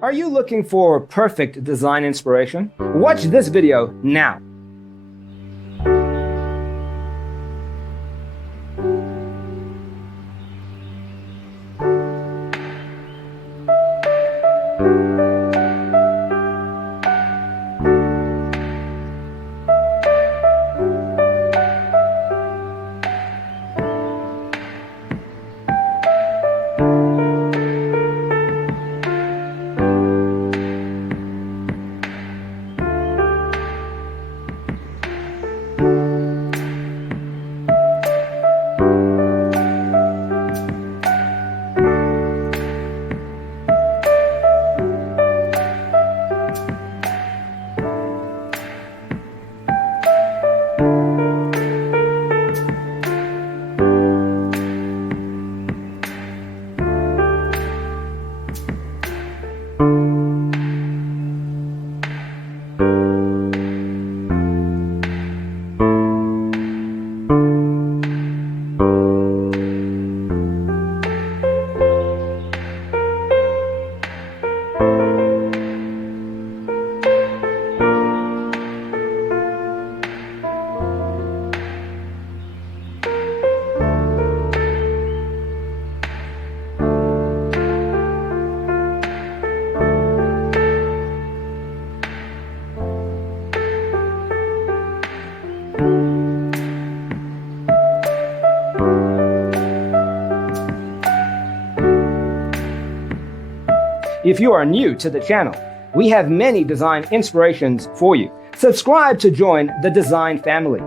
Are you looking for perfect design inspiration? Watch this video now. If you are new to the channel, we have many design inspirations for you. Subscribe to join the design family.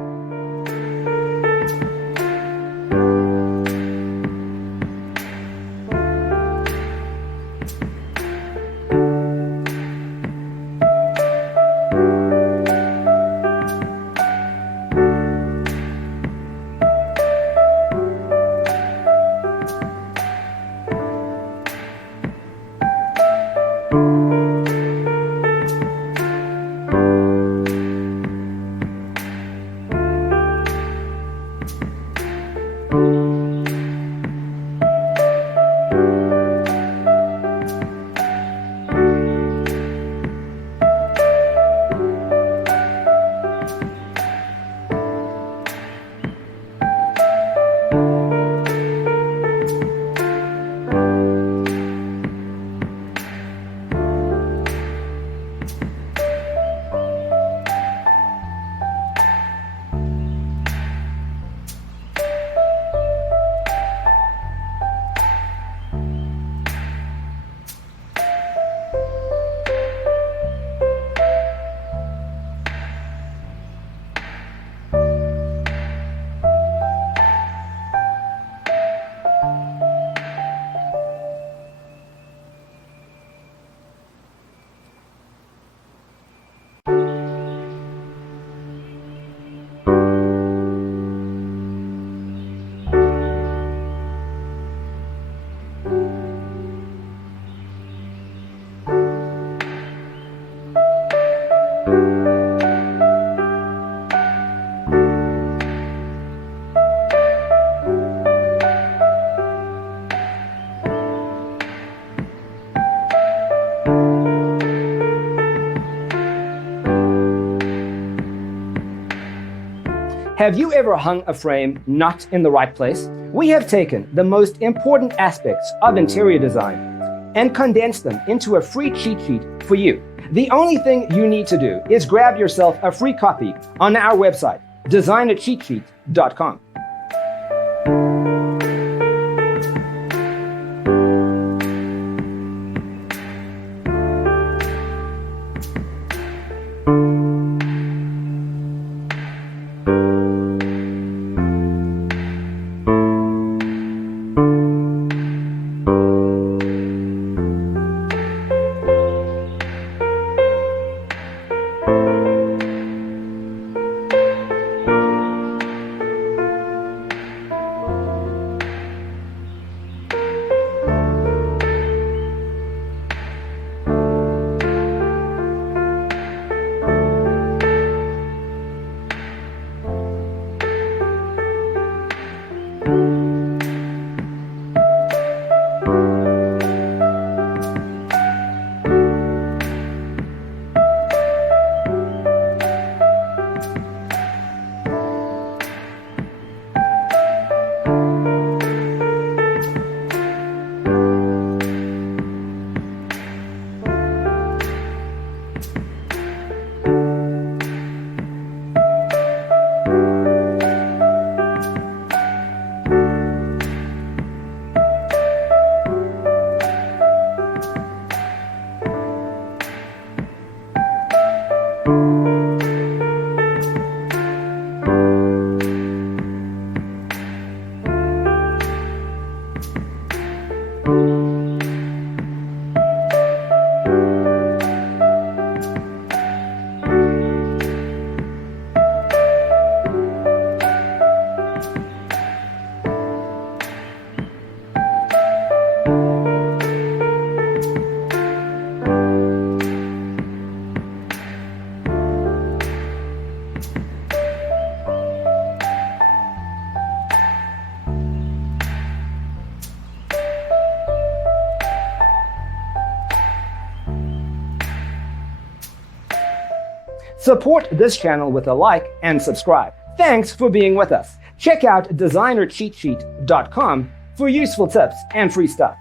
Have you ever hung a frame not in the right place? We have taken the most important aspects of interior design and condensed them into a free cheat sheet for you. The only thing you need to do is grab yourself a free copy on our website, designercheatsheet.com. Support this channel with a like and subscribe. Thanks for being with us. Check out designercheatsheet.com for useful tips and free stuff.